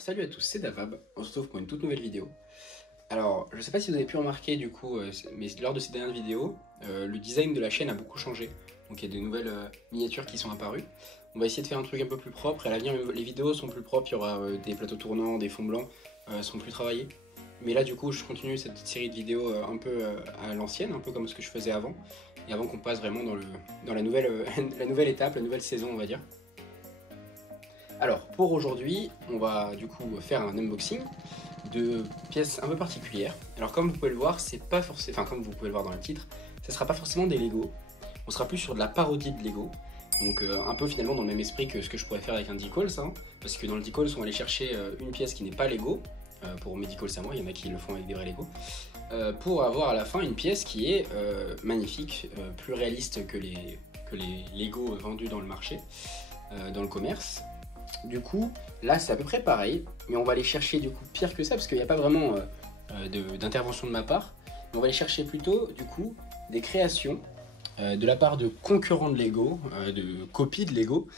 Alors salut à tous, c'est Davab, on se retrouve pour une toute nouvelle vidéo. Alors je sais pas si vous avez pu remarquer du coup, mais lors de ces dernières vidéos, le design de la chaîne a beaucoup changé. Donc il y a de nouvelles miniatures qui sont apparues. On va essayer de faire un truc un peu plus propre, et à l'avenir les vidéos sont plus propres, il y aura des plateaux tournants, des fonds blancs, seront plus travaillés. Mais là du coup je continue cette petite série de vidéos un peu à l'ancienne, un peu comme ce que je faisais avant. Et avant qu'on passe vraiment dans la nouvelle, la nouvelle étape, la nouvelle saison on va dire. Alors pour aujourd'hui, on va du coup faire un unboxing de pièces un peu particulières. Alors comme vous pouvez le voir, c'est pas forcément, enfin comme vous pouvez le voir dans le titre, ça sera pas forcément des Lego. On sera plus sur de la parodie de Lego. Donc un peu finalement dans le même esprit que ce que je pourrais faire avec un Decals, hein, parce que dans le Decals on va aller chercher une pièce qui n'est pas Lego, pour mes Decals à moi, il y en a qui le font avec des vrais Lego, pour avoir à la fin une pièce qui est magnifique, plus réaliste que les Lego vendus dans le marché, dans le commerce. Du coup, là c'est à peu près pareil, mais on va aller chercher du coup pire que ça, parce qu'il n'y a pas vraiment d'intervention de ma part, mais on va aller chercher plutôt du coup des créations de la part de concurrents de Lego, de copies de Lego,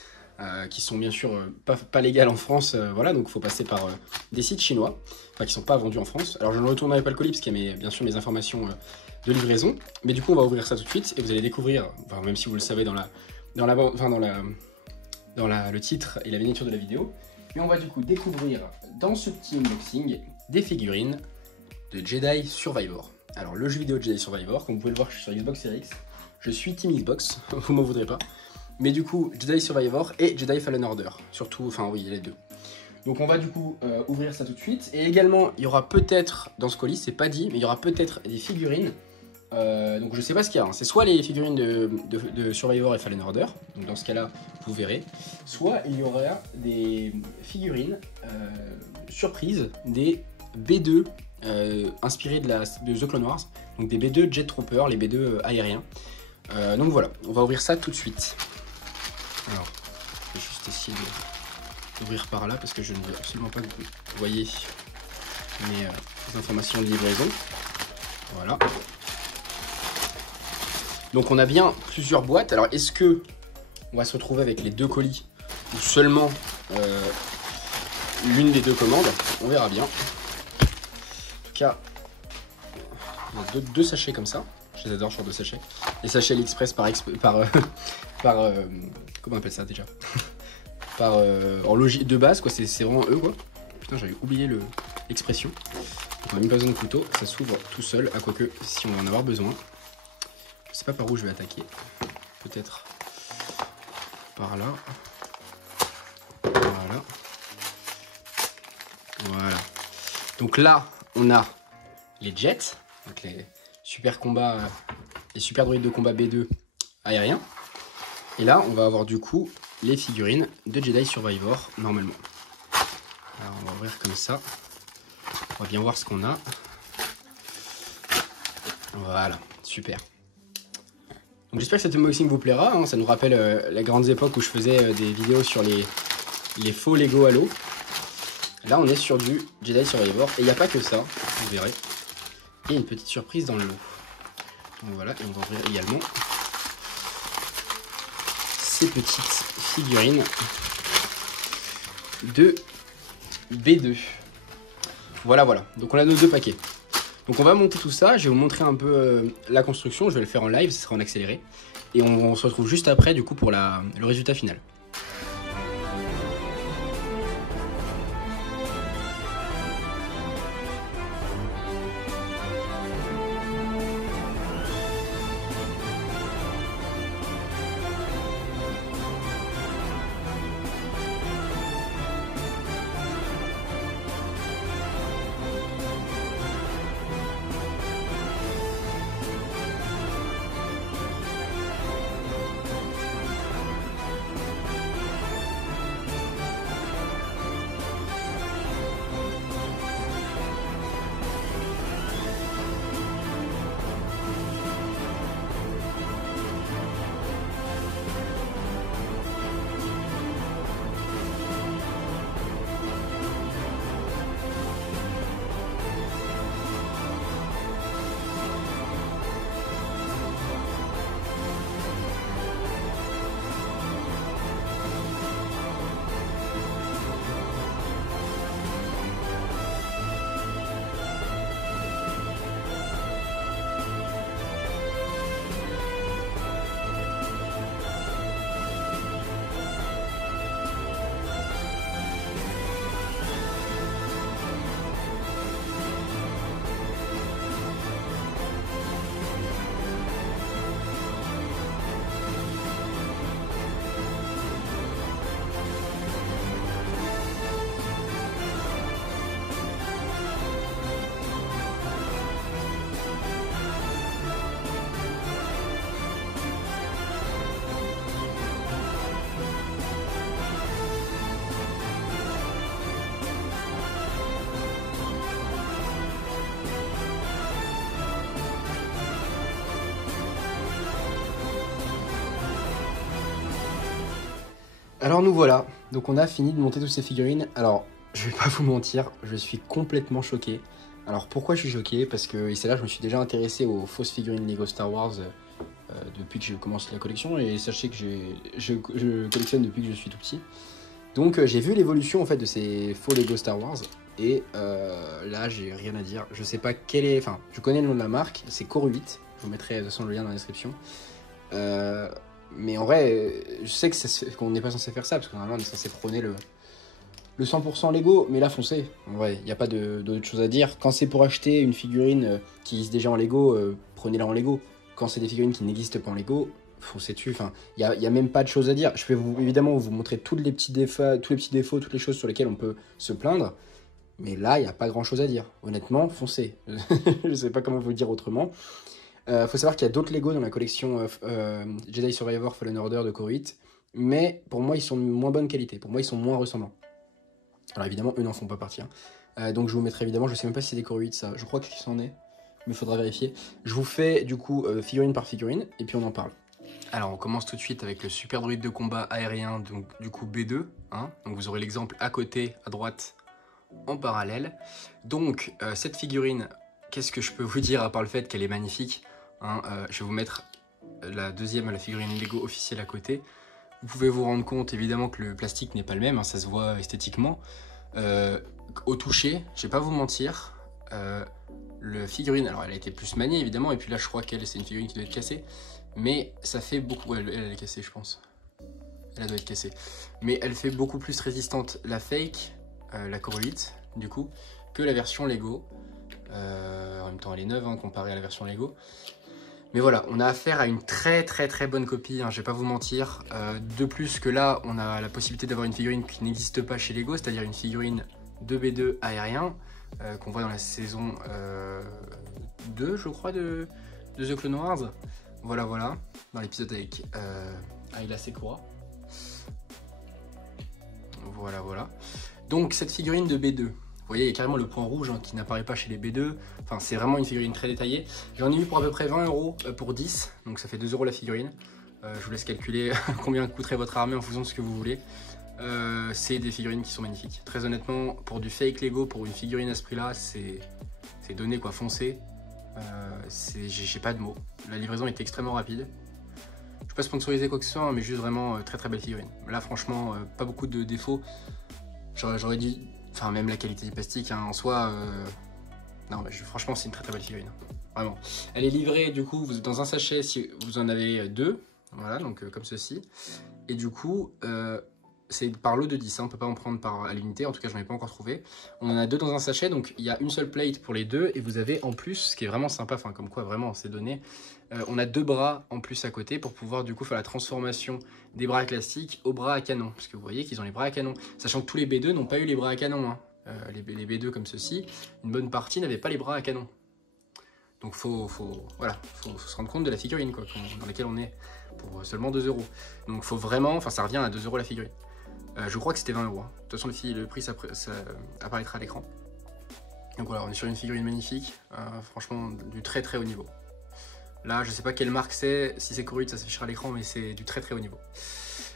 qui sont bien sûr pas légales en France, voilà, donc il faut passer par des sites chinois, enfin qui sont pas vendus en France. Alors je ne retournerai pas le colis parce qu'il y a bien sûr mes informations de livraison, mais du coup on va ouvrir ça tout de suite et vous allez découvrir, enfin, même si vous le savez dans le titre et la miniature de la vidéo, mais on va du coup découvrir dans ce petit unboxing des figurines de Jedi Survivor. Alors le jeu vidéo de Jedi Survivor, comme vous pouvez le voir, je suis sur Xbox Series X, je suis Team Xbox, vous m'en voudrez pas, mais du coup Jedi Survivor et Jedi Fallen Order, surtout, enfin oui, il y a les deux. Donc on va du coup ouvrir ça tout de suite, et également il y aura peut-être, dans ce colis, c'est pas dit, mais il y aura peut-être des figurines. Donc je sais pas ce qu'il y a, hein. C'est soit les figurines de Survivor et Fallen Order, donc dans ce cas là vous verrez, soit il y aura des figurines surprises des B2 inspirées de The Clone Wars, donc des B2 Jet Troopers, les B2 aériens. Donc voilà, on va ouvrir ça tout de suite. Alors je vais juste essayer d'ouvrir par là parce que je ne veux absolument pas que vous voyez mes informations de livraison. Voilà. Donc on a bien plusieurs boîtes. Alors est-ce que on va se retrouver avec les deux colis ou seulement l'une des deux commandes? On verra bien. En tout cas, on a deux sachets comme ça. Je les adore, ce genre de sachets. Les sachets AliExpress par comment on appelle ça déjà? En logique de base, quoi. C'est vraiment eux, quoi. Putain, j'avais oublié l'expression. On n'a même pas besoin de couteau, ça s'ouvre tout seul. À quoique, si on va en avoir besoin. Je sais pas par où je vais attaquer. Peut-être par là. Voilà. Voilà. Donc là, on a les jets, donc les super combats, les super droïdes de combat B2 aériens. Et là, on va avoir du coup les figurines de Jedi Survivor normalement. Alors on va ouvrir comme ça. On va bien voir ce qu'on a. Voilà, super. Donc j'espère que cet unboxing vous plaira, hein. Ça nous rappelle les grandes époques où je faisais des vidéos sur les faux Lego Halo. Là on est sur du Jedi Survivor et il n'y a pas que ça, vous verrez. Et une petite surprise dans le lot. Donc voilà, et on va ouvrir également ces petites figurines de B2. Voilà, donc on a nos deux paquets. Donc on va monter tout ça, je vais vous montrer un peu la construction, je vais le faire en live, ce sera en accéléré. Et on se retrouve juste après du coup pour le résultat final. Alors nous voilà, donc on a fini de monter toutes ces figurines. Alors, je vais pas vous mentir, je suis complètement choqué. Alors pourquoi je suis choqué? Parce que, et c'est là que je me suis déjà intéressé aux fausses figurines Lego Star Wars depuis que je commence la collection. Et sachez que je collectionne depuis que je suis tout petit. Donc j'ai vu l'évolution en fait de ces faux Lego Star Wars. Et là j'ai rien à dire. Je sais pas quel est... Enfin, je connais le nom de la marque, c'est Corus8. Je vous mettrai de toute façon le lien dans la description. Mais en vrai, je sais que qu'on n'est pas censé faire ça, parce que normalement on est censé prôner le 100% Lego, mais là foncez. En vrai, il n'y a pas d'autre chose à dire. Quand c'est pour acheter une figurine qui existe déjà en Lego, prenez-la en Lego. Quand c'est des figurines qui n'existent pas en Lego, foncez dessus. Enfin, il n'y a même pas de choses à dire. Je vais évidemment vous montrer tous les petits défauts, toutes les choses sur lesquelles on peut se plaindre. Mais là, il n'y a pas grand chose à dire. Honnêtement, foncez. Je ne sais pas comment vous le dire autrement. Faut savoir qu'il y a d'autres Lego dans la collection Jedi Survivor Fallen Order de Corus8, mais pour moi ils sont de moins bonne qualité, pour moi ils sont moins ressemblants. Alors évidemment eux n'en font pas partie, hein. Donc je vous mettrai évidemment, je sais même pas si c'est des Corus8 ça, je crois qu'il s'en est, mais il faudra vérifier. Je vous fais du coup figurine par figurine et puis on en parle. Alors on commence tout de suite avec le super droïde de combat aérien, donc du coup B2, hein. Donc vous aurez l'exemple à côté, à droite, en parallèle. Donc cette figurine, qu'est-ce que je peux vous dire à part le fait qu'elle est magnifique, hein. Je vais vous mettre la figurine Lego officielle à côté. Vous pouvez vous rendre compte évidemment que le plastique n'est pas le même, hein, ça se voit esthétiquement. Au toucher, je vais pas vous mentir, le figurine, alors elle a été plus maniée évidemment, et puis là je crois qu'elle c'est une figurine qui doit être cassée, mais ça fait beaucoup, elle est cassée je pense, elle doit être cassée, mais elle fait beaucoup plus résistante la fake, la Corus8 du coup, que la version Lego. En même temps elle est neuve hein, comparée à la version Lego. Mais voilà, on a affaire à une très bonne copie, hein, je vais pas vous mentir. De plus que là, on a la possibilité d'avoir une figurine qui n'existe pas chez Lego, c'est-à-dire une figurine 2B2 aérien, qu'on voit dans la saison 2, je crois, de The Clone Wars. Voilà, dans l'épisode avec Ayla Secura. Voilà. Donc cette figurine de B2, vous voyez, il y a carrément le point rouge hein, qui n'apparaît pas chez les B2. Enfin, c'est vraiment une figurine très détaillée. J'en ai eu pour à peu près 20 € pour 10. Donc ça fait 2 € la figurine. Je vous laisse calculer combien coûterait votre armée en fonction de ce que vous voulez. C'est des figurines qui sont magnifiques. Très honnêtement, pour du fake Lego, pour une figurine à ce prix-là, c'est donné quoi, foncez. J'ai pas de mots. La livraison est extrêmement rapide. Je suis pas sponsorisé quoi que ce soit, hein, mais juste vraiment très belle figurine. Là franchement, pas beaucoup de défauts. J'aurais dit... Enfin, même la qualité du plastique hein, en soi, non, mais franchement, c'est une très belle figurine. Vraiment. Elle est livrée, du coup, dans un sachet, si vous en avez 2, voilà, donc comme ceci. Et du coup, c'est par lot de 10, hein, on ne peut pas en prendre à l'unité, en tout cas, je n'en ai pas encore trouvé. On en a 2 dans un sachet, donc il y a une seule plate pour les 2, et vous avez en plus, ce qui est vraiment sympa, enfin, comme quoi, vraiment, c'est donné, on a 2 bras en plus à côté pour pouvoir, du coup, faire la transformation des bras classiques aux bras à canon, parce que vous voyez qu'ils ont les bras à canon, sachant que tous les B2 n'ont pas eu les bras à canon, hein. Les B2 comme ceci, une bonne partie n'avait pas les bras à canon. Donc faut se rendre compte de la figurine quoi, dans laquelle on est pour seulement 2 €. Donc faut vraiment, enfin ça revient à 2 € la figurine. Je crois que c'était 20 €. Hein. De toute façon le prix ça apparaîtra à l'écran. Donc voilà, on est sur une figurine magnifique, franchement du très haut niveau. Là je sais pas quelle marque c'est, si c'est Corus8 ça s'affichera à l'écran, mais c'est du très haut niveau.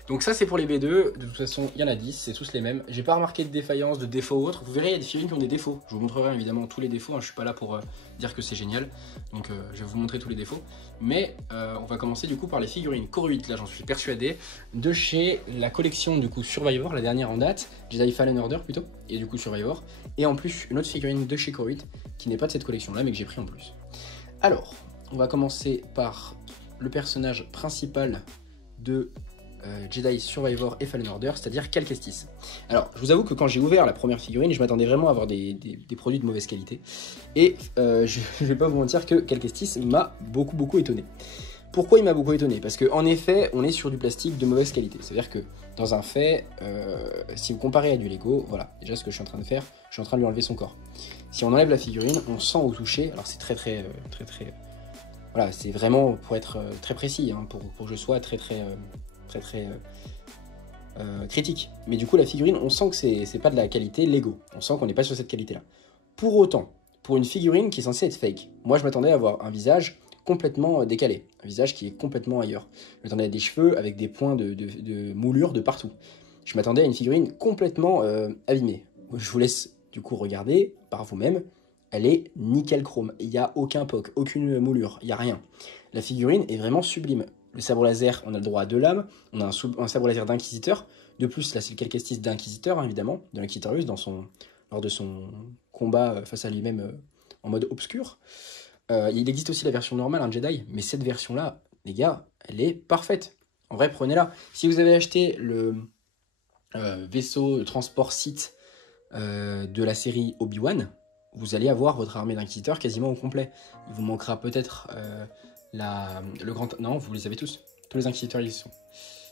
Donc ça c'est pour les B2, de toute façon il y en a 10, c'est tous les mêmes. J'ai pas remarqué de défaillance, de défaut ou autre. Vous verrez il y a des figurines qui ont des défauts. Je vous montrerai évidemment tous les défauts, hein. Je suis pas là pour dire que c'est génial. Donc je vais vous montrer tous les défauts. Mais on va commencer du coup par les figurines Corus8, là j'en suis persuadé, de chez la collection du coup Survivor, la dernière en date, Jedi Fallen Order plutôt, et du coup Survivor. Et en plus une autre figurine de chez Corus8 qui n'est pas de cette collection là mais que j'ai pris en plus. Alors, on va commencer par le personnage principal de Jedi Survivor et Fallen Order, c'est-à-dire Cal Kestis. Alors, je vous avoue que quand j'ai ouvert la première figurine, je m'attendais vraiment à avoir des produits de mauvaise qualité. Et je vais pas vous mentir que Cal Kestis m'a beaucoup étonné. Pourquoi il m'a beaucoup étonné? Parce qu'en effet, on est sur du plastique de mauvaise qualité. C'est-à-dire que, dans un fait, si vous comparez à du Lego, voilà, déjà ce que je suis en train de faire, je suis en train de lui enlever son corps. Si on enlève la figurine, on sent au toucher, alors c'est très voilà, c'est vraiment pour être très précis, hein, pour que je sois très critique. Mais du coup, la figurine, on sent que c'est pas de la qualité Lego. On sent qu'on n'est pas sur cette qualité-là. Pour autant, pour une figurine qui est censée être fake, moi je m'attendais à avoir un visage complètement décalé, un visage qui est complètement ailleurs. Je m'attendais à des cheveux avec des points de moulure de partout. Je m'attendais à une figurine complètement abîmée. Je vous laisse du coup regarder par vous-même. Elle est nickel chrome, il n'y a aucun poc, aucune moulure, il n'y a rien. La figurine est vraiment sublime. Le sabre laser, on a le droit à 2 lames, on a un sabre laser d'inquisiteur. De plus, là c'est le calcastis d'inquisiteur, hein, évidemment, de l'inquisiteur russe lors de son combat face à lui-même en mode obscur. Il existe aussi la version normale, un Jedi, mais cette version-là, les gars, elle est parfaite. En vrai, prenez-la. Si vous avez acheté le vaisseau de transport Sith de la série Obi-Wan, vous allez avoir votre armée d'inquisiteurs quasiment au complet. Il vous manquera peut-être le grand... Non, vous les avez tous. Tous les inquisiteurs, ils y sont.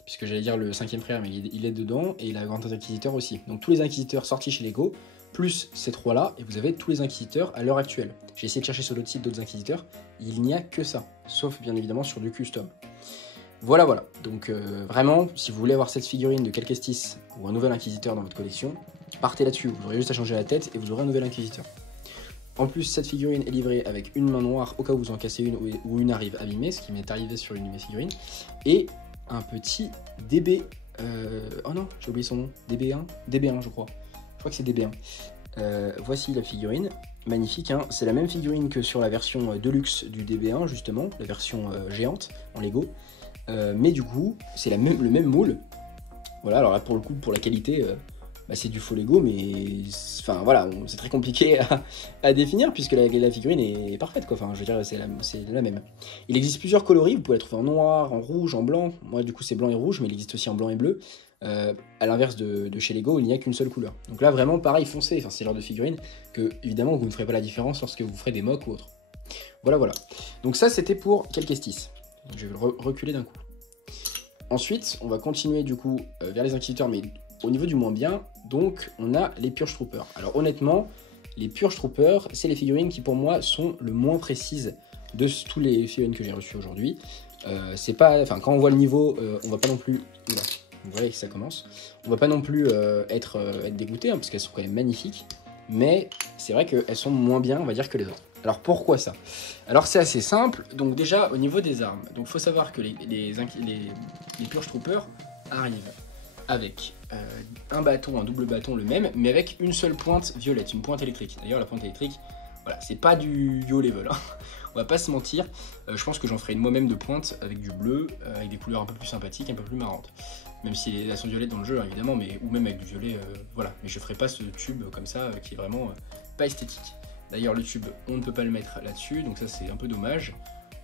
Puisque j'allais dire le 5e frère, mais il est dedans, et le grand inquisiteur aussi. Donc tous les inquisiteurs sortis chez Lego, plus ces 3-là, et vous avez tous les inquisiteurs à l'heure actuelle. J'ai essayé de chercher sur d'autres sites d'autres inquisiteurs, il n'y a que ça. Sauf bien évidemment sur du custom. Voilà, voilà. Donc vraiment, si vous voulez avoir cette figurine de Calcastis ou un nouvel inquisiteur dans votre collection, partez là-dessus. Vous aurez juste à changer la tête et vous aurez un nouvel inquisiteur. En plus, cette figurine est livrée avec une main noire au cas où vous en cassez une ou une arrive abîmée, ce qui m'est arrivé sur une de mes figurines, et un petit DB. Oh non, j'ai oublié son nom. DB1 DB1, je crois. Je crois que c'est DB1. Voici la figurine. Magnifique, hein. C'est la même figurine que sur la version Deluxe du DB1, justement, la version géante en Lego. Mais du coup, c'est le même moule. Voilà, alors là, pour le coup, pour la qualité... c'est du faux Lego, mais enfin voilà, c'est très compliqué à définir puisque la figurine est parfaite, quoi. Enfin, je veux dire, c'est la même. Il existe plusieurs coloris, vous pouvez la trouver en noir, en rouge, en blanc. Moi, du coup, c'est blanc et rouge, mais il existe aussi en blanc et bleu. À l'inverse de chez Lego, il n'y a qu'une seule couleur. Donc là, vraiment, pareil, foncé. Enfin, c'est le genre de figurine que, évidemment, vous ne ferez pas la différence lorsque vous ferez des mocks ou autre. Voilà, voilà. Donc ça, c'était pour Calcastis. Je vais le reculer d'un coup. Ensuite, on va continuer du coup vers les inquisiteurs, mais au niveau du moins bien, donc on a les Purge Troopers. Alors honnêtement, les Purge Troopers, c'est les figurines qui pour moi sont le moins précises de tous les figurines que j'ai reçues aujourd'hui. C'est pas, enfin quand on voit le niveau, on va pas non plus, oula, vous voyez que ça commence, on va pas non plus être dégoûté, hein, parce qu'elles sont quand même magnifiques, mais c'est vrai qu'elles sont moins bien, on va dire, que les autres. Alors pourquoi ça? Alors c'est assez simple, donc déjà au niveau des armes, donc faut savoir que les Purge Troopers arrivent avec un bâton, un double bâton, le même, mais avec une seule pointe violette, une pointe électrique. D'ailleurs, la pointe électrique, voilà, c'est pas du haut level, hein. On va pas se mentir. Je pense que j'en ferai une moi-même de pointe avec du bleu, avec des couleurs un peu plus sympathiques, un peu plus marrantes. Même si elles sont violettes dans le jeu, hein, évidemment, mais, ou même avec du violet, voilà. Mais je ferai pas ce tube comme ça, qui est vraiment pas esthétique. D'ailleurs, le tube, on ne peut pas le mettre là-dessus, donc ça c'est un peu dommage.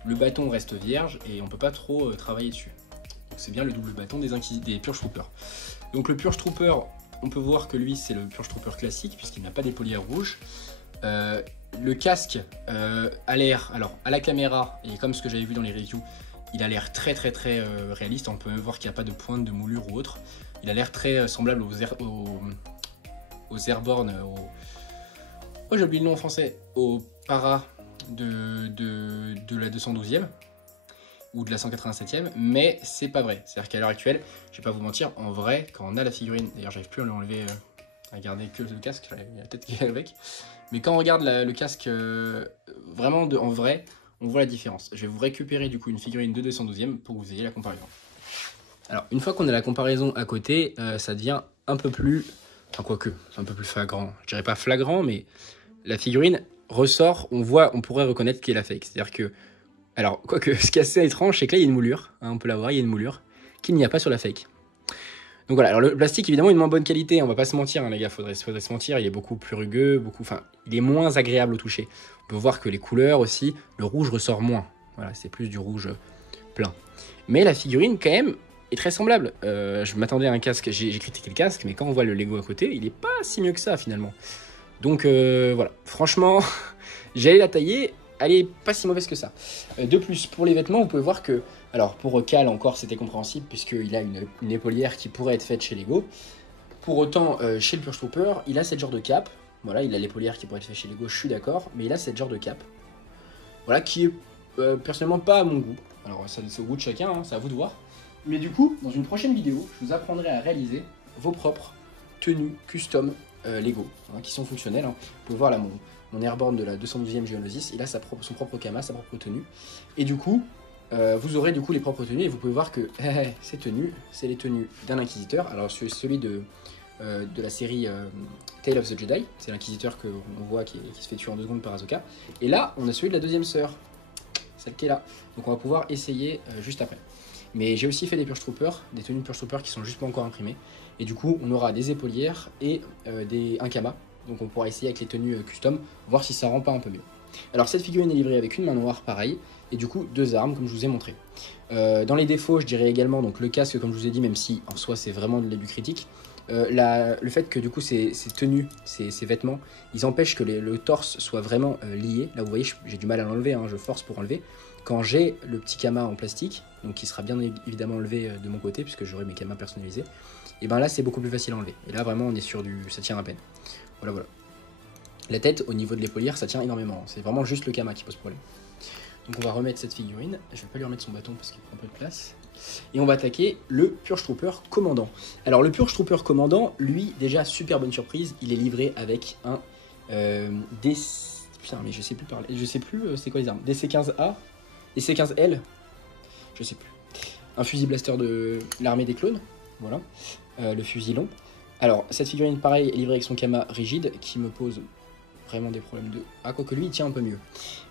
Le bâton reste vierge et on peut pas trop travailler dessus. C'est bien le double bâton des Purge Troopers. Donc le Purge Trooper, on peut voir que lui c'est le Purge Trooper classique puisqu'il n'a pas d'épaulière rouge. Le casque a l'air, alors à la caméra, et comme ce que j'avais vu dans les reviews, il a l'air très réaliste. On peut même voir qu'il n'y a pas de pointe de moulure ou autre. Il a l'air très semblable aux Airborne, oh j'ai oublié le nom en français, aux Para de la 212e. Ou de la 187e, mais c'est pas vrai. C'est-à-dire qu'à l'heure actuelle, je vais pas vous mentir, en vrai, quand on a la figurine, d'ailleurs j'arrive plus à l'enlever, à garder que le casque, il y a la tête qui est avec, mais quand on regarde le casque vraiment en vrai, on voit la différence. Je vais vous récupérer du coup une figurine de 212e pour que vous ayez la comparaison. Alors une fois qu'on a la comparaison à côté, ça devient un peu plus, enfin quoique, c'est un peu plus flagrant. Je dirais pas flagrant, mais la figurine ressort, on pourrait reconnaître qu'elle est la fake. C'est-à-dire que alors, quoique, ce qui est assez étrange, c'est que là, il y a une moulure, hein, on peut la voir, il y a une moulure, qu'il n'y a pas sur la fake. Donc voilà, alors le plastique, évidemment, est de moins bonne qualité, on va pas se mentir, hein, les gars, faudrait se mentir, il est beaucoup plus rugueux, il est moins agréable au toucher. On peut voir que les couleurs aussi, le rouge ressort moins, voilà, c'est plus du rouge plein. Mais la figurine, quand même, est très semblable. Je m'attendais à un casque, j'ai critiqué le casque, mais quand on voit le Lego à côté, il est pas si mieux que ça, finalement. Donc voilà, franchement, j'allais la tailler, elle est pas si mauvaise que ça. De plus, pour les vêtements, vous pouvez voir que, alors pour Cal encore c'était compréhensible puisqu'il a une épaulière qui pourrait être faite chez Lego. Pour autant, chez le Purge Trooper, il a cette genre de cape. Voilà, il a l'épaulière qui pourrait être faite chez Lego, je suis d'accord, mais il a cette genre de cape. Voilà, qui est personnellement pas à mon goût. Alors ça c'est au goût de chacun, hein, c'est à vous de voir. Mais du coup, dans une prochaine vidéo, je vous apprendrai à réaliser vos propres tenues custom Lego, hein, qui sont fonctionnels. Hein. Vous pouvez voir là mon Airborne de la 212e Geonosis, il a son propre Kama, sa propre tenue. Et du coup, vous aurez du coup les propres tenues et vous pouvez voir que ces tenues, c'est les tenues d'un inquisiteur. Alors celui de la série Tale of the Jedi, c'est l'inquisiteur qu'on voit qui se fait tuer en 2 secondes par Ahsoka. Et là, on a celui de la deuxième sœur, celle qui est là. Donc on va pouvoir essayer juste après. Mais j'ai aussi fait des Purge Troopers, des tenues de Purge Troopers qui sont juste pas encore imprimées. Et du coup, on aura des épaulières et un Kama. Donc on pourra essayer avec les tenues custom, voir si ça rend pas un peu mieux. Alors cette figurine est livrée avec une main noire, pareil, et du coup 2 armes, comme je vous ai montré. Dans les défauts, je dirais également donc le casque, comme je vous ai dit, même si en soi c'est vraiment de l'abus critique. Le fait que du coup ces tenues, ces vêtements, ils empêchent que le torse soit vraiment lié. Là vous voyez, j'ai du mal à l'enlever, hein, je force pour enlever. Quand j'ai le petit Kama en plastique, donc qui sera bien évidemment enlevé de mon côté, puisque j'aurai mes Kamas personnalisés, et ben là c'est beaucoup plus facile à enlever. Et là vraiment on est sur ça tient à peine. Voilà. La tête, au niveau de l'épaulière, ça tient énormément. C'est vraiment juste le Kama qui pose problème. Donc on va remettre cette figurine. Je vais pas lui remettre son bâton parce qu'il prend un peu de place. Et on va attaquer le Purge Trooper Commandant. Alors le Purge Trooper Commandant, lui, déjà, super bonne surprise. Il est livré avec un Putain, mais je sais plus parler. Je sais plus, c'est quoi les armes? DC-15A? DC-15L? Je sais plus. Un fusil blaster de l'armée des clones. Voilà. Le fusil long. Alors, cette figurine, pareil, est livrée avec son Kama rigide, qui me pose vraiment des problèmes de... Ah, quoique lui, il tient un peu mieux.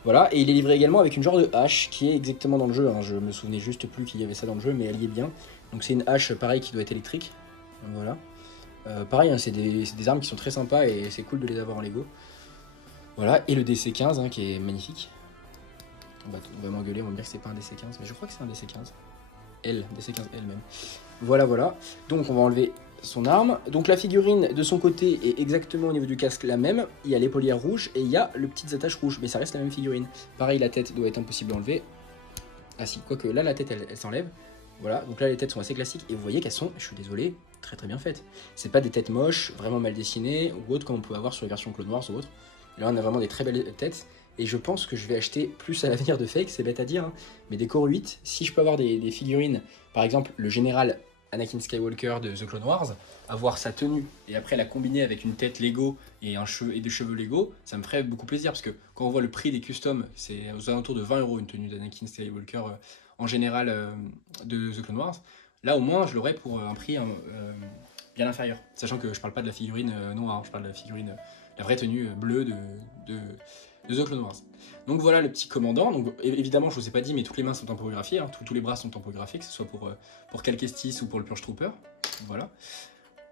Voilà, et il est livré également avec une genre de hache, qui est exactement dans le jeu. Hein. Je me souvenais juste plus qu'il y avait ça dans le jeu, mais elle y est bien. Donc c'est une hache, pareil, qui doit être électrique. Voilà. Pareil, hein, c'est des armes qui sont très sympas, et c'est cool de les avoir en Lego. Voilà, et le DC-15, hein, qui est magnifique. On va m'engueuler, on va me dire que c'est pas un DC-15, mais je crois que c'est un DC-15. DC-15L même. Voilà. Donc on va enlever son arme. Donc la figurine de son côté est exactement au niveau du casque la même. Il y a l'épaulière rouge et il y a le petites attaches rouges, mais ça reste la même figurine. Pareil, la tête doit être impossible à enlever. Ah si, quoique là la tête elle s'enlève. Voilà, donc là les têtes sont assez classiques et vous voyez qu'elles sont, je suis désolé, très bien faites. C'est pas des têtes moches, vraiment mal dessinées ou autres comme on peut avoir sur les versions Clone Wars ou autres. Là on a vraiment des très belles têtes. Et je pense que je vais acheter plus à l'avenir de fake, c'est bête à dire, hein, mais des Core 8, si je peux avoir des figurines, par exemple le général Anakin Skywalker de The Clone Wars, avoir sa tenue et après la combiner avec une tête Lego et des cheveux Lego, ça me ferait beaucoup plaisir parce que quand on voit le prix des customs, c'est aux alentours de 20 € une tenue d'Anakin Skywalker en général de The Clone Wars. Là au moins je l'aurais pour un prix bien inférieur, sachant que je parle pas de la figurine noire, je parle de la figurine, la vraie tenue bleue de The Clone Wars. Donc voilà le petit commandant. Donc évidemment, je vous ai pas dit, mais toutes les mains sont tempographiées, hein. Tous les bras sont tempographiés, que ce soit pour Cal Kestis ou pour le Purge Trooper. Voilà.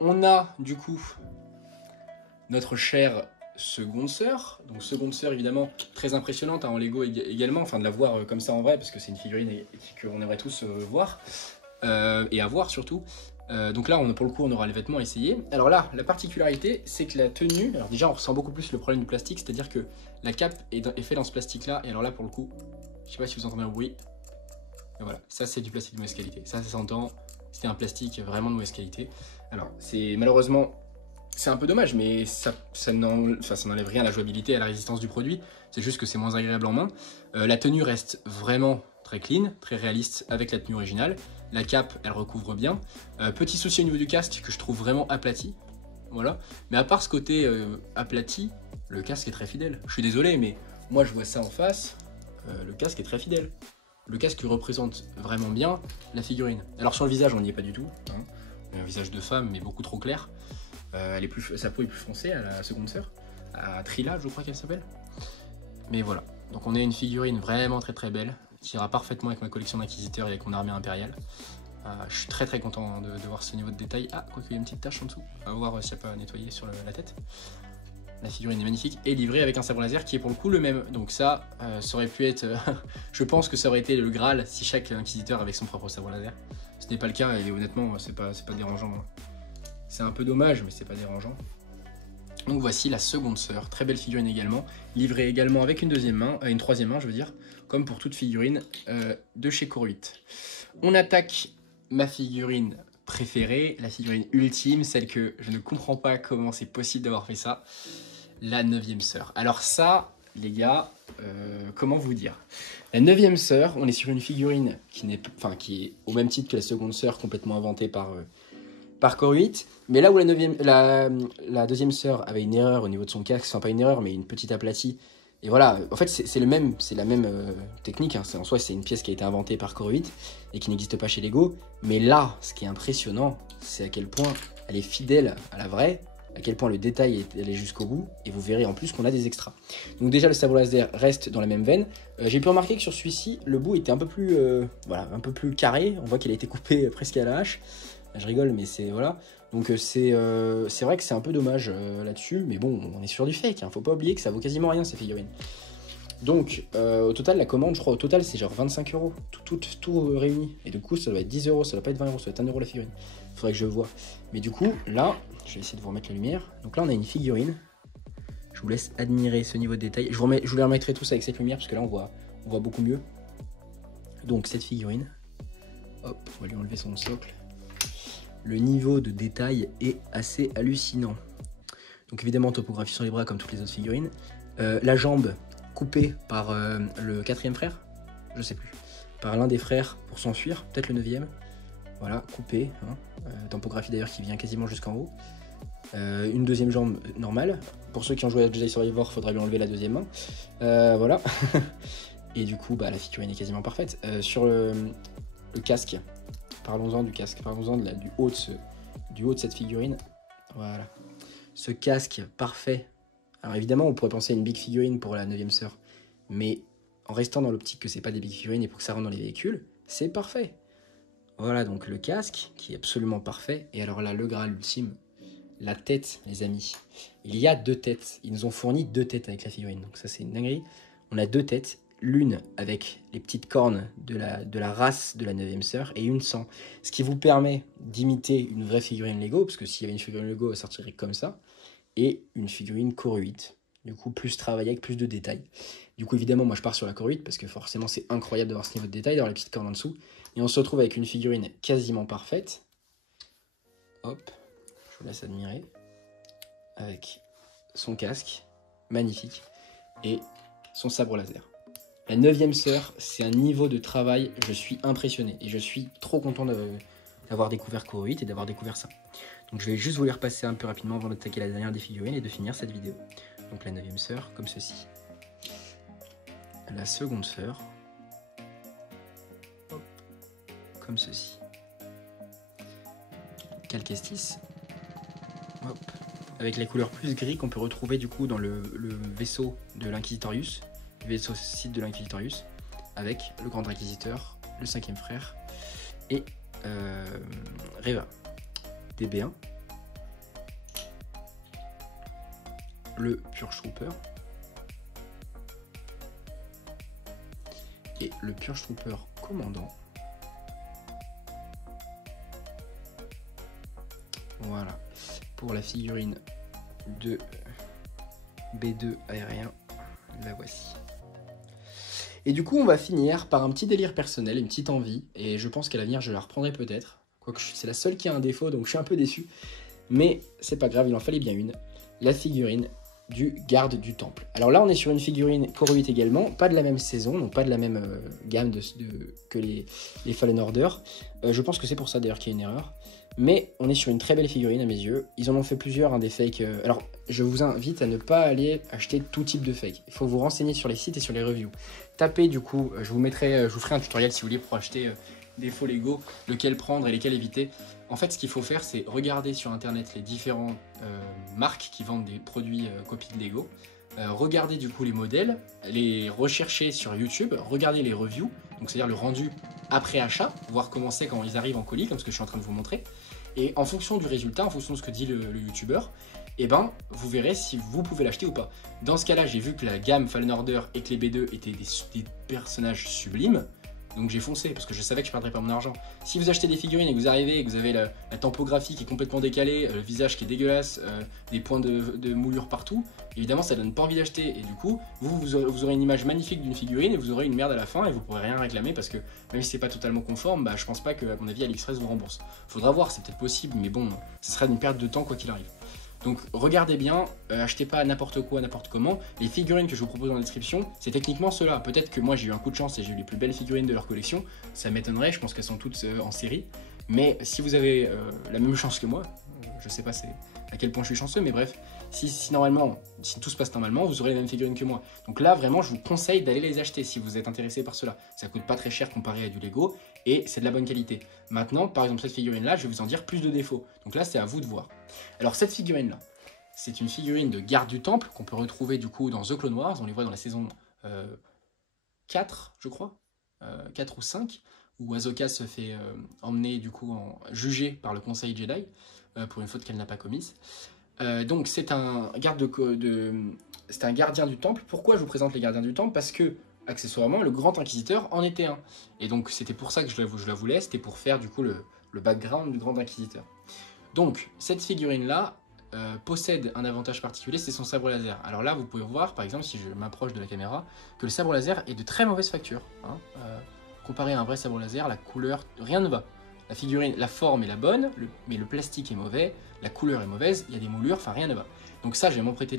On a du coup notre chère seconde sœur. Donc seconde sœur évidemment très impressionnante hein, en Lego également, enfin de la voir comme ça en vrai, parce que c'est une figurine qu'on aimerait tous voir et avoir surtout. Donc là, pour le coup, on aura les vêtements à essayer. Alors là, la particularité, c'est que la tenue... Alors déjà, on ressent beaucoup plus le problème du plastique, c'est-à-dire que la cape est faite dans ce plastique-là. Et alors là, pour le coup, je sais pas si vous entendez un bruit. Et voilà, ça c'est du plastique de mauvaise qualité. Ça s'entend, c'était un plastique vraiment de mauvaise qualité. Alors, malheureusement, c'est un peu dommage, mais ça n'enlève rien à la jouabilité et à la résistance du produit. C'est juste que c'est moins agréable en main. La tenue reste vraiment très clean, très réaliste avec la tenue originale. La cape, elle recouvre bien. Petit souci au niveau du casque que je trouve vraiment aplati. Voilà. Mais à part ce côté aplati, le casque est très fidèle. Je suis désolé, mais moi je vois ça en face. Le casque est très fidèle. Le casque représente vraiment bien la figurine. Alors sur le visage, on n'y est pas du tout. Hein. Un visage de femme, mais beaucoup trop clair. Sa peau est plus foncée à la seconde sœur. À Trilla, je crois qu'elle s'appelle. Mais voilà. Donc on a une figurine vraiment très belle, qui ira parfaitement avec ma collection d'inquisiteurs et avec mon armée impériale. Je suis très content de voir ce niveau de détail. Ah, quoique il y a une petite tache en dessous. On va voir si elle peut nettoyer sur la tête. La figurine est magnifique et livrée avec un sabre laser qui est pour le coup le même. Donc ça aurait pu être... je pense que ça aurait été le Graal si chaque inquisiteur avait son propre sabre laser. Ce n'est pas le cas et honnêtement, c'est pas dérangeant. Hein. C'est un peu dommage, mais c'est pas dérangeant. Donc voici la seconde sœur, très belle figurine également, livrée également avec une troisième main je veux dire, comme pour toute figurine de chez Core 8. On attaque ma figurine préférée, la figurine ultime, celle que je ne comprends pas comment c'est possible d'avoir fait ça, la 9e sœur. Alors ça, les gars, comment vous dire? La 9e sœur, on est sur une figurine qui est au même titre que la seconde sœur, complètement inventée par par Corus, mais là où la deuxième sœur avait une erreur au niveau de son casque, enfin pas une erreur, mais une petite aplatie, et voilà, en fait c'est la même technique, hein. En soi c'est une pièce qui a été inventée par Corus et qui n'existe pas chez Lego, mais là, ce qui est impressionnant, c'est à quel point elle est fidèle à la vraie, à quel point le détail est allé jusqu'au bout, et vous verrez en plus qu'on a des extras. Donc déjà le sabre laser reste dans la même veine. J'ai pu remarquer que sur celui-ci, le bout était un peu plus, voilà, un peu plus carré, on voit qu'il a été coupé presque à la hache. Je rigole, mais c'est voilà. Donc c'est vrai que c'est un peu dommage là-dessus, mais bon, on est sur du fake, hein. Faut pas oublier que ça vaut quasiment rien ces figurines. Donc au total, la commande, je crois, au total, c'est genre 25 €, tout réuni. Et du coup, ça doit être 10 €, ça doit pas être 20 €, ça doit être 1 € la figurine. Faudrait que je vois. Mais du coup, là, je vais essayer de vous remettre la lumière. Donc là, on a une figurine. Je vous laisse admirer ce niveau de détail. Je vous les remettrai tous avec cette lumière, parce que là, on voit beaucoup mieux. Donc cette figurine, hop, on va lui enlever son socle. Le niveau de détail est assez hallucinant. Donc évidemment, topographie sur les bras comme toutes les autres figurines. La jambe coupée par le 4e frère, je sais plus, par l'un des frères pour s'enfuir, peut-être le 9e. Voilà, coupée, hein. Topographie d'ailleurs qui vient quasiment jusqu'en haut. Une deuxième jambe normale. Pour ceux qui ont joué à Jedi Survivor, il faudra lui enlever la deuxième main. Voilà. Et du coup, bah, la figurine est quasiment parfaite. Sur le casque, parlons-en du casque, parlons-en du haut de cette figurine. Voilà. Ce casque parfait. Alors évidemment, on pourrait penser à une big figurine pour la 9e sœur, mais en restant dans l'optique que c'est pas des big figurines et pour que ça rentre dans les véhicules, c'est parfait. Voilà donc le casque qui est absolument parfait. Et alors là, le Graal ultime, la tête, les amis. Il y a 2 têtes. Ils nous ont fourni 2 têtes avec la figurine. Donc ça, c'est une dinguerie. On a 2 têtes. L'une avec les petites cornes de la race de la 9e sœur et une sans. Ce qui vous permet d'imiter une vraie figurine Lego, parce que s'il y avait une figurine Lego, elle sortirait comme ça. Et une figurine Corus. Du coup, plus travaillée avec plus de détails. Du coup, évidemment, moi je pars sur la Corus parce que forcément, c'est incroyable d'avoir ce niveau de détail, d'avoir les petites cornes en dessous. Et on se retrouve avec une figurine quasiment parfaite. Hop, je vous laisse admirer. Avec son casque, magnifique, et son sabre laser. La 9e sœur, c'est un niveau de travail, je suis impressionné. Et je suis trop content d'avoir découvert Corus et d'avoir découvert ça. Donc je vais juste vous les repasser un peu rapidement avant d'attaquer la dernière des figurines et de finir cette vidéo. Donc la 9e sœur, comme ceci. La seconde sœur, comme ceci. Calquestis, hop, avec les couleurs plus gris qu'on peut retrouver du coup dans le vaisseau de l'Inquisitorius, le vaisseau site de l'Inquisitorius, avec le Grand Inquisiteur, le 5e frère et Reva. DB1, le Purge Trooper et le Purge Trooper commandant. Voilà, pour la figurine de B2 aérien, la voici. Et du coup, on va finir par un petit délire personnel, une petite envie, et je pense qu'à l'avenir, je la reprendrai peut-être. Quoique c'est la seule qui a un défaut, donc je suis un peu déçu. Mais c'est pas grave, il en fallait bien une. La figurine du garde du temple. Alors là, on est sur une figurine Corus également, pas de la même saison, donc pas de la même gamme que les Fallen Order. Je pense que c'est pour ça d'ailleurs qu'il y a une erreur. Mais on est sur une très belle figurine à mes yeux. Ils en ont fait plusieurs, hein, des fakes. Alors, je vous invite à ne pas aller acheter tout type de fake. Il faut vous renseigner sur les sites et sur les reviews. Tapez du coup, je vous ferai un tutoriel si vous voulez pour acheter des faux Lego, lequel prendre et lesquels éviter. En fait, ce qu'il faut faire, c'est regarder sur internet les différentes marques qui vendent des produits copies de Lego. Regarder du coup les modèles, les rechercher sur YouTube, regarder les reviews, donc c'est-à-dire le rendu après achat, voir comment c'est quand ils arrivent en colis, comme ce que je suis en train de vous montrer. Et en fonction du résultat, en fonction de ce que dit le youtubeur, et ben vous verrez si vous pouvez l'acheter ou pas. Dans ce cas-là, j'ai vu que la gamme Fallen Order et que les B2 étaient des personnages sublimes. Donc j'ai foncé parce que je savais que je perdrais pas mon argent. Si vous achetez des figurines et que vous arrivez et que vous avez la topographie qui est complètement décalée, le visage qui est dégueulasse, des points de moulure partout, évidemment ça donne pas envie d'acheter. Et du coup, vous aurez une image magnifique d'une figurine et vous aurez une merde à la fin et vous pourrez rien réclamer parce que même si c'est pas totalement conforme, bah, je pense pas que, à mon avis, AliExpress vous rembourse. Faudra voir, c'est peut-être possible, mais bon, ce sera une perte de temps quoi qu'il arrive. Donc regardez bien, achetez pas n'importe quoi, n'importe comment. Les figurines que je vous propose dans la description, c'est techniquement ceux-là. Peut-être que moi j'ai eu un coup de chance et j'ai eu les plus belles figurines de leur collection. Ça m'étonnerait, je pense qu'elles sont toutes en série. Mais si vous avez la même chance que moi, je sais pas à quel point je suis chanceux, mais bref, si normalement, si tout se passe normalement, vous aurez les mêmes figurines que moi. Donc là, vraiment, je vous conseille d'aller les acheter si vous êtes intéressé par cela. Ça coûte pas très cher comparé à du Lego et c'est de la bonne qualité. Maintenant, par exemple, cette figurine-là, je vais vous en dire plus de défauts. Donc là, c'est à vous de voir. Alors cette figurine-là, c'est une figurine de garde du temple qu'on peut retrouver du coup dans The Clone Wars. On les voit dans la saison 4, je crois, 4 ou 5, où Ahsoka se fait emmener du coup jugée par le Conseil Jedi pour une faute qu'elle n'a pas commise. Donc c'est un c'est un gardien du temple. Pourquoi je vous présente les gardiens du temple? Parce que accessoirement le grand inquisiteur en était un. Et donc c'était pour ça que je la voulais, c'était pour faire du coup le background du grand inquisiteur. Donc cette figurine là possède un avantage particulier, c'est son sabre laser. Alors là vous pouvez voir par exemple si je m'approche de la caméra que le sabre laser est de très mauvaise facture. Comparé à un vrai sabre laser, la couleur, rien ne va. La figurine, la forme est la bonne, mais le plastique est mauvais, la couleur est mauvaise, il y a des moulures, enfin rien ne va. Donc ça, je vais m'apprêter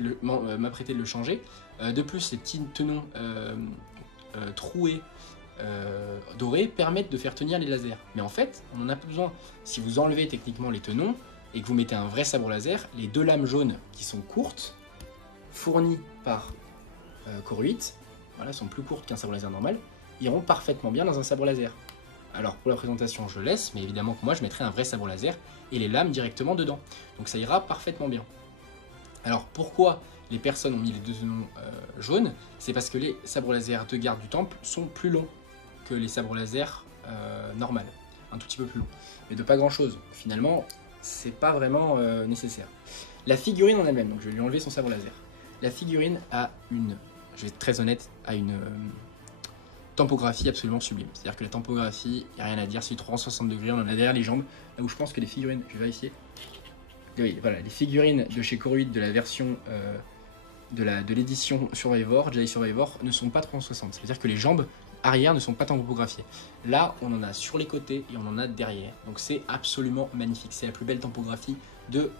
de le changer. De plus, les petits tenons troués dorés permettent de faire tenir les lasers. Mais en fait, on n'en a pas besoin. Si vous enlevez techniquement les tenons et que vous mettez un vrai sabre laser, les deux lames jaunes qui sont courtes, fournies par Core 8, voilà, sont plus courtes qu'un sabre laser normal, iront parfaitement bien dans un sabre laser. Alors pour la présentation je laisse, mais évidemment que moi je mettrai un vrai sabre laser et les lames directement dedans. Donc ça ira parfaitement bien. Alors pourquoi les personnes ont mis les deux tenons jaunes? C'est parce que les sabres laser de garde du temple sont plus longs que les sabres laser normales. Un tout petit peu plus longs. Mais de pas grand chose. Finalement, c'est pas vraiment nécessaire. La figurine en elle-même, donc je vais lui enlever son sabre laser. La figurine a je vais être très honnête, a une tempographie absolument sublime. C'est-à-dire que la tempographie, il n'y a rien à dire, c'est 360 degrés, on en a derrière les jambes, là où je pense que les figurines, je vais vérifier, oui, voilà, les figurines de chez Core 8 de la version de l'édition Survivor, Jedi Survivor, ne sont pas 360. C'est-à-dire que les jambes arrière ne sont pas topographiées. Là, on en a sur les côtés et on en a derrière. Donc c'est absolument magnifique. C'est la plus belle topographie de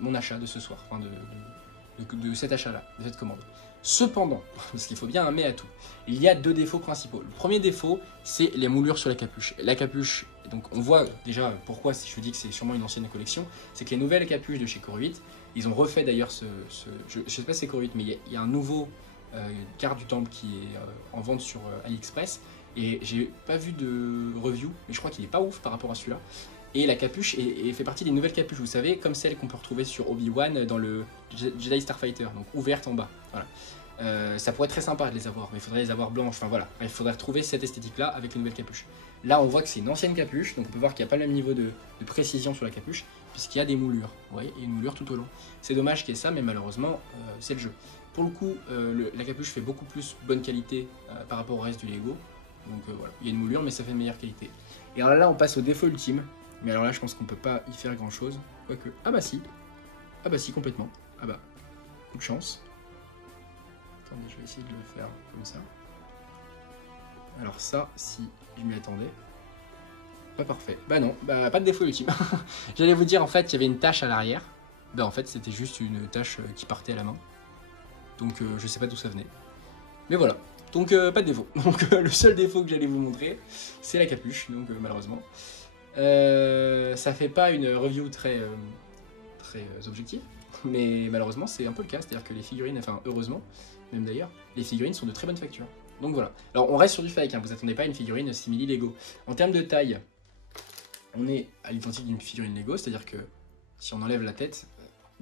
mon achat de ce soir, enfin de cet achat-là, de cette commande. Cependant, parce qu'il faut bien un mais à tout, il y a deux défauts principaux. Le premier défaut, c'est les moulures sur la capuche. La capuche, donc on voit déjà pourquoi je dis que c'est sûrement une ancienne collection, c'est que les nouvelles capuches de chez Core 8, ils ont refait d'ailleurs je ne sais pas si c'est Core 8, mais il y a un nouveau garde du temple qui est en vente sur AliExpress, et j'ai pas vu de review, mais je crois qu'il est pas ouf par rapport à celui-là. Et la capuche fait partie des nouvelles capuches, vous savez, comme celle qu'on peut retrouver sur Obi-Wan dans le Jedi Starfighter, donc ouverte en bas. Voilà. Ça pourrait être très sympa de les avoir, mais il faudrait les avoir blanches, enfin voilà. Il faudrait retrouver cette esthétique-là avec une nouvelle capuche. Là, on voit que c'est une ancienne capuche, donc on peut voir qu'il n'y a pas le même niveau de précision sur la capuche, puisqu'il y a des moulures. Vous voyez, il y a une moulure tout au long. C'est dommage qu'il y ait ça, mais malheureusement, c'est le jeu. Pour le coup, la capuche fait beaucoup plus bonne qualité par rapport au reste du Lego. Donc voilà, il y a une moulure, mais ça fait une meilleure qualité. Et alors là, on passe au défaut ultime. Mais alors là, je pense qu'on peut pas y faire grand chose. Quoique. Ah bah si. Ah bah si, complètement. Ah bah. Coup de chance. Attendez, je vais essayer de le faire comme ça. Alors ça, si je m'y attendais. Pas parfait. Bah non, bah pas de défaut ultime. J'allais vous dire, en fait, il y avait une tache à l'arrière. Bah en fait, c'était juste une tache qui partait à la main. Donc je sais pas d'où ça venait. Mais voilà. Donc pas de défaut. Donc le seul défaut que j'allais vous montrer, c'est la capuche. Donc malheureusement. Ça fait pas une review très objective, mais malheureusement c'est un peu le cas, c'est-à-dire que les figurines, enfin heureusement, même d'ailleurs, les figurines sont de très bonne facture. Donc voilà. Alors on reste sur du fake, hein, vous attendez pas à une figurine simili Lego. En termes de taille, on est à l'identique d'une figurine Lego, c'est-à-dire que si on enlève la tête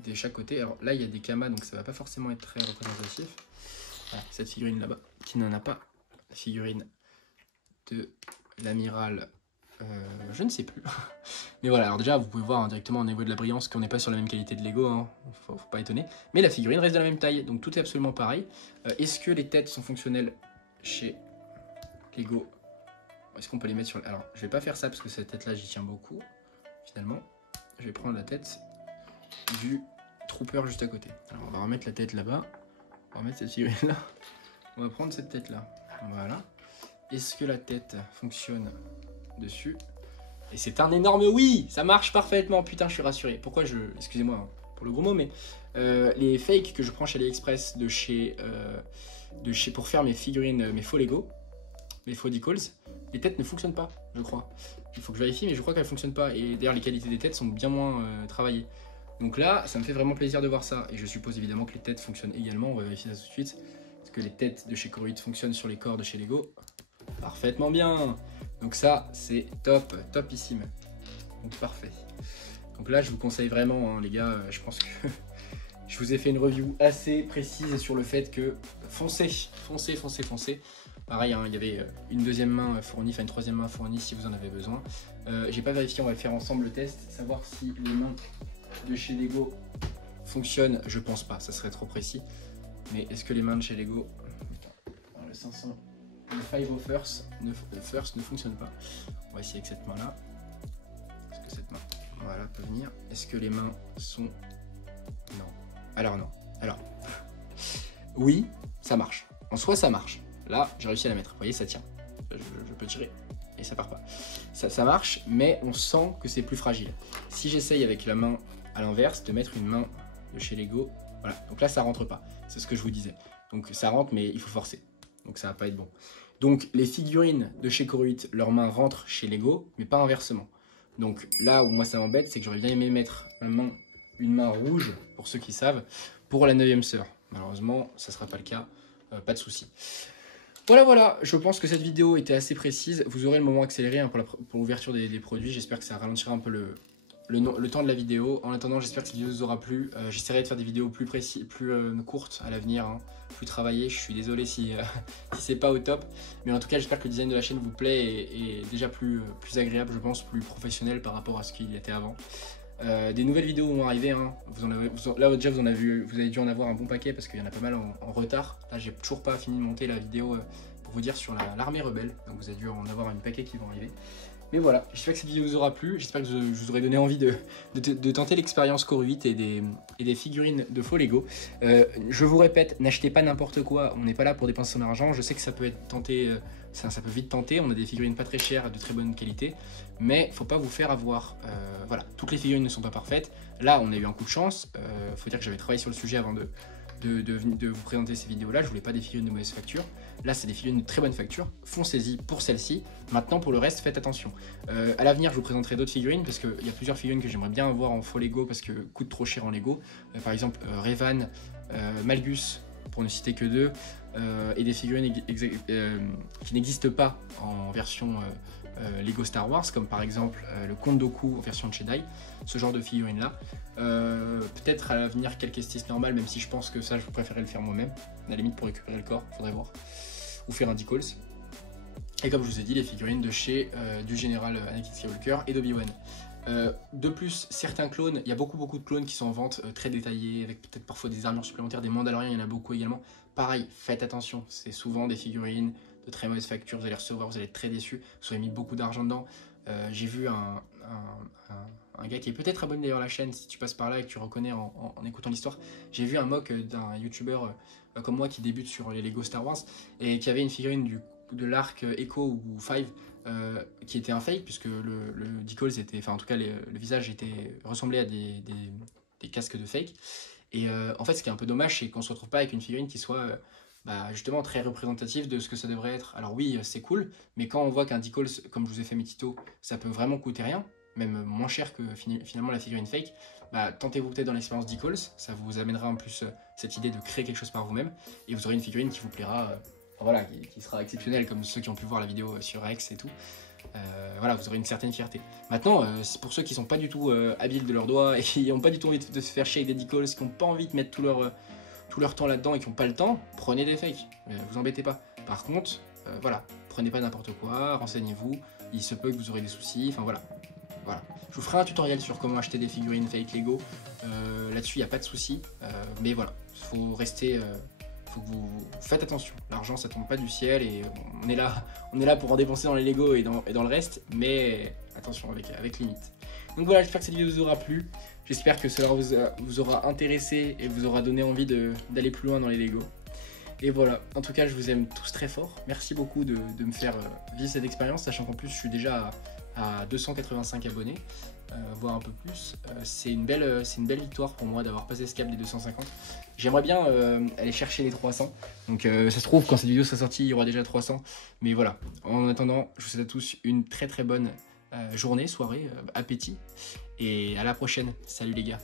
de chaque côté, alors là il y a des kamas donc ça va pas forcément être très représentatif. Voilà, cette figurine là-bas, qui n'en a pas, la figurine de l'amiral. Je ne sais plus. Mais voilà, alors déjà, vous pouvez voir directement au niveau de la brillance qu'on n'est pas sur la même qualité de Lego, hein. Faut pas étonner. Mais la figurine reste de la même taille, donc tout est absolument pareil. Est-ce que les têtes sont fonctionnelles chez Lego? Est-ce qu'on peut les mettre sur... Alors, je vais pas faire ça parce que cette tête-là, j'y tiens beaucoup. Finalement, je vais prendre la tête du trooper juste à côté. Alors, on va remettre la tête là-bas. On va remettre cette figurine-là. On va prendre cette tête-là. Voilà. Est-ce que la tête fonctionne dessus? Et c'est un énorme oui, ça marche parfaitement, putain je suis rassuré. Pourquoi excusez-moi hein, pour le gros mot, mais les fakes que je prends chez AliExpress pour faire mes figurines, mes faux Lego, mes faux decals, les têtes ne fonctionnent pas, je crois. il faut que je vérifie, mais je crois qu'elle fonctionne pas. Et d'ailleurs, les qualités des têtes sont bien moins travaillées. Donc là, ça me fait vraiment plaisir de voir ça. Et je suppose évidemment que les têtes fonctionnent également. On va vérifier ça tout de suite. Est-ce que les têtes de chez Coruit fonctionnent sur les corps de chez Lego? Parfaitement bien. Donc ça, c'est top, topissime. Donc parfait. Donc là, je vous conseille vraiment, hein, les gars, je pense que je vous ai fait une review assez précise sur le fait que foncez. Pareil, hein, il y avait une deuxième main fournie, enfin une troisième main fournie si vous en avez besoin. J'ai pas vérifié, on va faire ensemble le test, savoir si les mains de chez Lego fonctionnent. Je pense pas, ça serait trop précis. Mais est-ce que les mains de chez Lego, le 500, le 501 First ne fonctionne pas? On va essayer avec cette main là. Est-ce que cette main, voilà, peut venir? Est-ce que les mains sont... Non. Alors non. Alors, oui, ça marche. En soi, ça marche. Là, j'ai réussi à la mettre. Vous voyez, ça tient. Je peux tirer et ça part pas. Ça marche, mais on sent que c'est plus fragile. Si j'essaye avec la main à l'inverse de mettre une main de chez Lego, voilà. Donc là, ça rentre pas. C'est ce que je vous disais. Donc ça rentre, mais il faut forcer. Donc ça va pas être bon. Donc les figurines de chez Coruit, leurs mains rentrent chez Lego, mais pas inversement. Donc là où moi ça m'embête, c'est que j'aurais bien aimé mettre une main rouge, pour ceux qui savent, pour la 9e sœur. Malheureusement, ça sera pas le cas. Pas de souci. Voilà, je pense que cette vidéo était assez précise. Vous aurez le moment accéléré, hein, pour l'ouverture des produits. J'espère que ça ralentira un peu le temps de la vidéo. En attendant, j'espère que cette vidéo vous aura plu. J'essaierai de faire des vidéos plus précises, plus courtes à l'avenir, hein, plus travaillées. Je suis désolé si c'est pas au top. Mais en tout cas, j'espère que le design de la chaîne vous plaît et déjà plus agréable, je pense, plus professionnel par rapport à ce qu'il était avant. Des nouvelles vidéos vont arriver, hein. Là déjà vous avez dû en avoir un bon paquet parce qu'il y en a pas mal en retard. Là j'ai toujours pas fini de monter la vidéo pour vous dire sur l'armée rebelle, donc vous avez dû en avoir un paquet qui vont arriver. Mais voilà, j'espère que cette vidéo vous aura plu, j'espère que je vous aurai donné envie de tenter l'expérience Coruit et des figurines de faux Lego. Je vous répète, n'achetez pas n'importe quoi, on n'est pas là pour dépenser son argent, je sais que ça peut être tenté, ça peut vite tenter, on a des figurines pas très chères, de très bonne qualité, mais faut pas vous faire avoir. Voilà, toutes les figurines ne sont pas parfaites, là on a eu un coup de chance, faut dire que j'avais travaillé sur le sujet avant de vous présenter ces vidéos là, je voulais pas des figurines de mauvaise facture. Là c'est des figurines de très bonne facture, foncez-y pour celle-ci. Maintenant pour le reste faites attention. À l'avenir je vous présenterai d'autres figurines parce qu'il y a plusieurs figurines que j'aimerais bien avoir en faux Lego parce que coûtent trop cher en Lego. Par exemple Revan, Malgus pour ne citer que deux, et des figurines qui n'existent pas en version Lego Star Wars, comme par exemple le Count Dooku en version Jedi, ce genre de figurines là. Peut-être à l'avenir quelques esquisses normales, même si je pense que ça je préférerais le faire moi-même, à la limite pour récupérer le corps, faudrait voir, ou faire un Decols. Et comme je vous ai dit, les figurines de chez du général Anakin Skywalker et d'Obi-Wan. De plus, certains clones, il y a beaucoup de clones qui sont en vente, très détaillés, avec peut-être parfois des armures supplémentaires, des Mandaloriens, il y en a beaucoup également. Pareil, faites attention, c'est souvent des figurines de très mauvaise facture, vous allez recevoir, vous allez être très déçus, vous aurez mis beaucoup d'argent dedans. J'ai vu un gars qui est peut-être abonné d'ailleurs à la chaîne, si tu passes par là et que tu reconnais en écoutant l'histoire, j'ai vu un mock d'un youtubeur comme moi qui débute sur les Lego Star Wars et qui avait une figurine de l'arc Echo ou 5 qui était un fake puisque le decal était, enfin en tout cas le visage ressemblait à des casques de fake. Et en fait ce qui est un peu dommage c'est qu'on se retrouve pas avec une figurine qui soit justement très représentative de ce que ça devrait être. Alors oui c'est cool, mais quand on voit qu'un decal comme je vous ai fait mes tutos, ça peut vraiment coûter rien, même moins cher que finalement la figurine fake, tentez-vous peut-être dans l'expérience decals, ça vous amènera en plus cette idée de créer quelque chose par vous-même et vous aurez une figurine qui vous plaira, voilà, qui sera exceptionnelle comme ceux qui ont pu voir la vidéo sur Rex et tout. Voilà, vous aurez une certaine fierté. Maintenant, c'est pour ceux qui sont pas du tout habiles de leurs doigts et qui n'ont pas du tout envie de se faire chier avec des decals, qui n'ont pas envie de mettre tout leur temps là-dedans et qui n'ont pas le temps, prenez des fakes, vous embêtez pas. Par contre, voilà, prenez pas n'importe quoi, renseignez-vous, il se peut que vous aurez des soucis, enfin voilà. Je vous ferai un tutoriel sur comment acheter des figurines fake Lego, là-dessus il n'y a pas de souci, mais voilà, faut rester... faut que vous faites attention, l'argent ça tombe pas du ciel et on est là pour en dépenser dans les Lego et dans le reste, mais attention avec limite. Donc voilà, j'espère que cette vidéo vous aura plu, j'espère que cela vous aura intéressé et vous aura donné envie d'aller plus loin dans les Lego. Et voilà, en tout cas je vous aime tous très fort, merci beaucoup de me faire vivre cette expérience, sachant qu'en plus je suis déjà à 285 abonnés. Voire un peu plus. C'est une belle victoire pour moi d'avoir passé ce cap des 250. J'aimerais bien aller chercher les 300. Donc ça se trouve quand cette vidéo sera sortie il y aura déjà 300. Mais voilà, en attendant je vous souhaite à tous une très bonne journée, soirée, appétit. Et à la prochaine. Salut les gars.